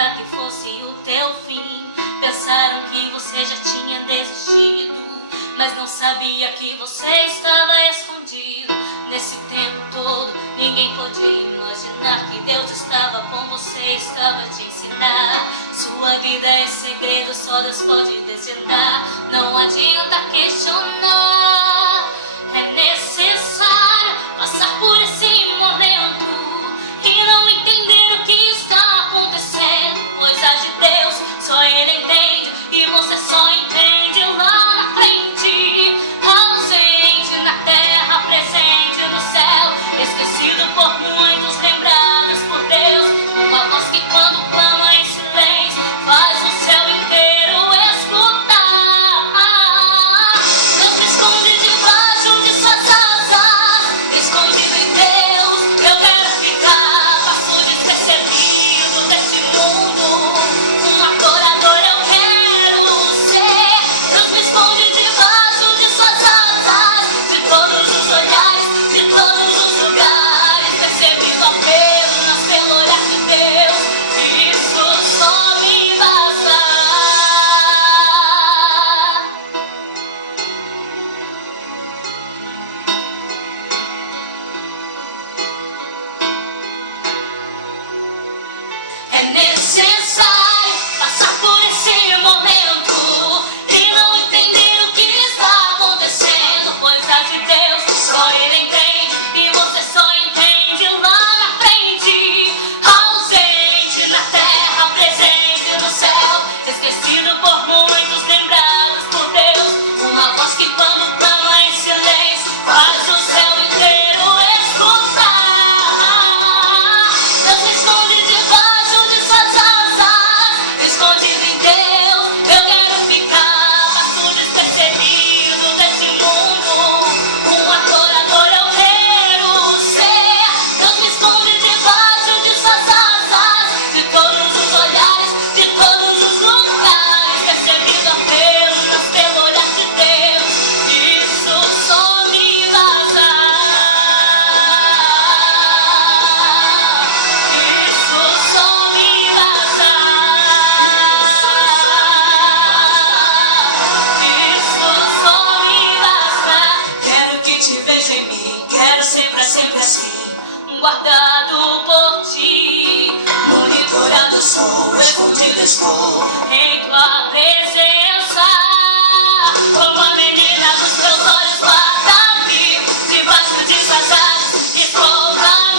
pra que fosse o teu fim. Pensaram que você já tinha desistido, mas não sabia que você estava escondido. Nesse tempo todo, ninguém podia imaginar que Deus estava com você, estava a te ensinar. Sua vida é segredo, só Deus pode desvendar. Não adianta questionar, é necessário passar por esse momento e não entender o que está acontecendo. Coisas de Deus, só Ele entende, e você só entende lá na frente. Ausente na terra, presente no céu, esquecido por muitos, lembrados por Deus. Uma voz que quando clama em silêncio faz o céu inteiro escutar. Deus me esconde debaixo de suas asas, escondido em Deus eu quero ficar. Passo despercebido deste mundo, um adorador eu quero ser. Deus me esconde debaixo de suas asas, de todos os olhares, de todos os lugares, percebido apenas pelo olhar de Deus. Isso só me basta. É necessário passar por esse momento e não entender o que está acontecendo. Coisas de Deus, só Ele entende, e você só entende lá na frente. Ausente na terra, presente no céu, esquecido por muitos, lembrados por Deus. Uma voz que quando clama em silêncio faz o céu inteiro escutar. Deus me esconde debaixo de suas asas, escondido em Deus eu quero ficar. Passo despercebido desse mundo, um adorador eu quero ser. Deus me esconde debaixo de suas asas, de todos os olhares, de todos os lugares, percebido apenas pelo olhar de Deus. Isso só me basta. Isso só me basta. Isso só me basta. Quero que te veja em mim, quero sempre assim, guardado por ti. Monitorado sou, escondido estou em tua presença. Como a menina dos teus olhos guarda-me, debaixo de suas asas, escolta.